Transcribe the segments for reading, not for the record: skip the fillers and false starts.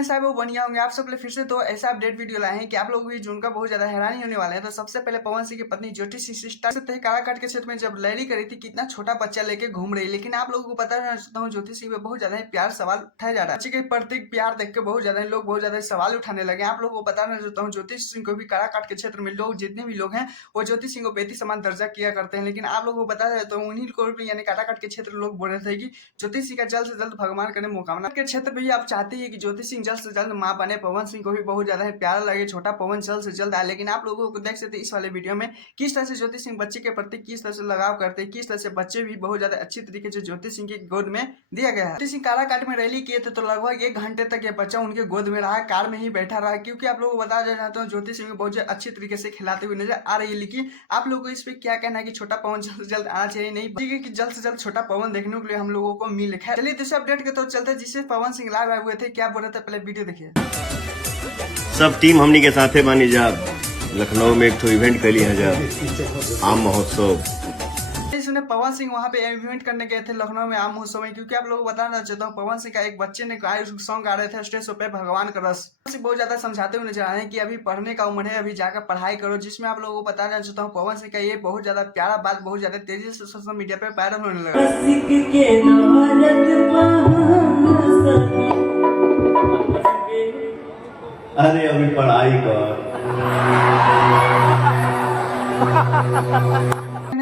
हैं साहब वो बढ़िया होंगे। आप सब के लिए फिर से तो ऐसा अपडेट वीडियो लाए हैं कि आप लोग भी जिनका बहुत ज्यादा हैरानी होने वाले हैं। तो सबसे पहले पवन सिंह की पत्नी ज्योति सिस्टर से काराकाट के क्षेत्र में जब रैली करी थी, कितना छोटा बच्चा लेके घूम रही है। लेकिन आप लोगों को पता है ज्योति सिंह पे बहुत ज्यादा प्यार सवाल उठाया जा रहा है। बच्चे के प्रति प्यार देख के बहुत ज्यादा लोग बहुत ज्यादा सवाल उठाने लगे। आप लोगों को बताना चाहता हूँ ज्योति सिंह को भी काराकाट के क्षेत्र में लोग जितने भी लोग हैं वो ज्योति सिंह को बेटी समान दर्जा किया करते हैं। लेकिन आप लोगों को बता दें तो उन्हीं को यानी काराकाट के क्षेत्र लोग बोल रहे थे कि ज्योति सिंह का जल्द से जल्द भगवान करे मुकाबला के क्षेत्र में भी आप चाहते हैं कि ज्योति सिंह जल्द से जल्द मां बने। पवन सिंह को भी बहुत ज्यादा है प्यारा लगे छोटा पवन जल्द से जल्द आए। लेकिन आप लोगों को देख सकते इस वाले वीडियो में किस तरह से ज्योति सिंह बच्चे के प्रति किस तरह से लगाव करते हैं, किस तरह से बच्चे भी बहुत ज्यादा अच्छी तरीके से ज्योति सिंह की गोद में दिया गया है। ज्योति सिंह काराकाट में रैली किए थे तो लगभग 1 घंटे तक ये बच्चा उनके गोद में रहा, कार में ही बैठा रहा। क्योंकि आप लोगों को बता देना चाहता हूँ ज्योति सिंह बहुत अच्छी तरीके से खिलाते हुए नजर आ रही है। लेकिन आप लोगों को इस पे क्या कहना है कि छोटा पवन जल्द से जल्द आना चाहिए? नहीं कि जल्द से जल्द छोटा पवन देखने के लिए हम लोगों को मिल है। चलिए दूसरे अपडेट के तो चलते जिससे पवन सिंह लाइव आए हुए थे, क्या बोल रहे थे पहले वीडियो देखिए। सब टीम हमनी के साथे बानी जा लखनऊ में एक इवेंट करी है जा आम महोत्सव। इसने पवन सिंह वहां पे इवेंट करने गए थे लखनऊ में आम महोत्सव में। क्योंकि आप लोगों को बताना चाहता हूँ पवन सिंह का एक बच्चे ने सॉन्ग गा रहे थे स्टेज पे भगवान का रस। बहुत ज्यादा समझाते हुए नजर आ रहे हैं कि अभी पढ़ने का उम्र है, अभी जाकर पढ़ाई करो। जिसमें आप लोगों को बताना चाहता हूँ पवन सिंह का ये बहुत ज्यादा प्यारा बात बहुत ज्यादा तेजी से सोशल मीडिया पे वायरल होने लगा। अरे अभी पढ़ाई कर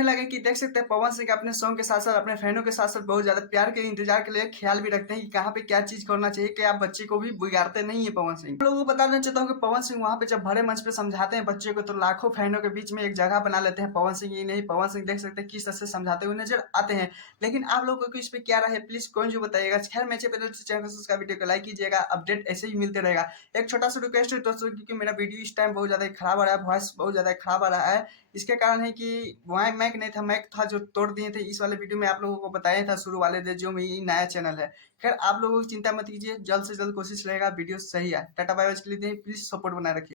लगे कि देख सकते हैं पवन सिंह अपने सॉन्ग के साथ साथ अपने फैनों के साथ साथ बहुत ज्यादा प्यार के इंतजार के लिए ख्याल भी रखते हैं कि कहाँ पे क्या चीज करना चाहिए कि आप बच्चे को भी बिगाड़ते नहीं है पवन सिंह। लोगों को बताना चाहता हूँ कि पवन सिंह वहां पे जब भरे मंच पे समझाते हैं बच्चे को तो लाखों फैनों के बीच में एक जगह बना लेते हैं। पवन सिंह ही नहीं, पवन सिंह देख सकते हैं किस तरह से समझाते हुए नजर आते हैं। लेकिन आप लोगों को इस पे क्या रहे प्लीज कौन जो बताइएगा। खैर मैं चैनल का वीडियो को लाइक कीजिएगा, अपडेट ऐसे ही मिलते रहेगा। एक छोटा सा रिक्वेस्ट है दोस्तों क्योंकि मेरा वीडियो इस टाइम बहुत ज्यादा खराब आ रहा है, वॉइस बहुत ज्यादा खराब आ रहा है। इसके कारण है कि वहाँ मैक नहीं था, मैक था जो तोड़ दिए थे। इस वाले वीडियो में आप लोगों को बताया था शुरू वाले दिन जो मेरी नया चैनल है। खैर आप लोगों की चिंता मत कीजिए, जल्द से जल्द कोशिश रहेगा वीडियो सही है। टाटा बाय बाय के लिए प्लीज सपोर्ट बनाए रखिए।